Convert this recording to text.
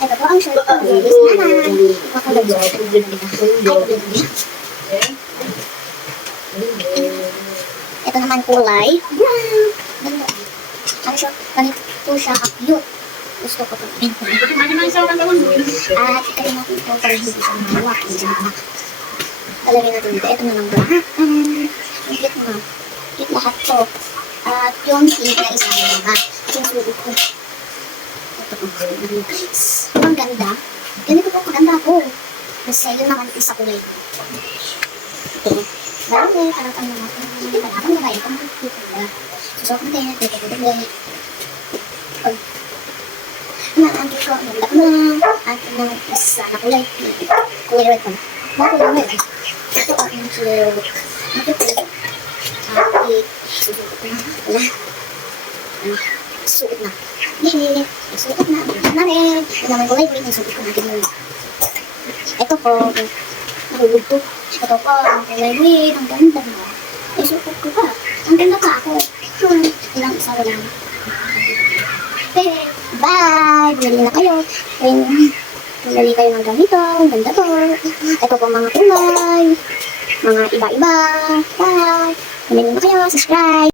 Ito po ang shirt ko. Yes, naman. Makulay siya. Ay, kulay siya. Ito naman kulay. Ganda. Ano siya? Ganito siya ka-cute. Gusto ko ito. At ikali natin ito para hindi siya mahawak. Talagay natin dito. Ito na lang black. Ang cute na. Cute lahat to. At yung pink na isa na naman. Sinusulit ko. Ito po. Guys. Ang ganda. Ganito po kaganda ako. Kasi yun naman isa kulay. Ito. Marami. Parang ang mga parang babae. Parang cute na. Susok natin. Ito po. Pag naanggit ko, nagda ko na at nang isa na kulay red pa. Kulay red. Ito ang yung makikita. Suot na. Yay! Suot na. Suot na rin. Ito naman kulay green. Suot ko natin yun. Ito po. Nahulog ko. Ito po. Ang kulay green. Ang ganda na. Ay, suot ko pa. Ang ganda pa ako. Ilang isa ko lang. Okay. Bye! Bumili na kayo. Bumili kayo ng ganito. Ang ganda to. Ito po mga kulay. Mga iba-iba. Bye! Bumili na kayo. Subscribe!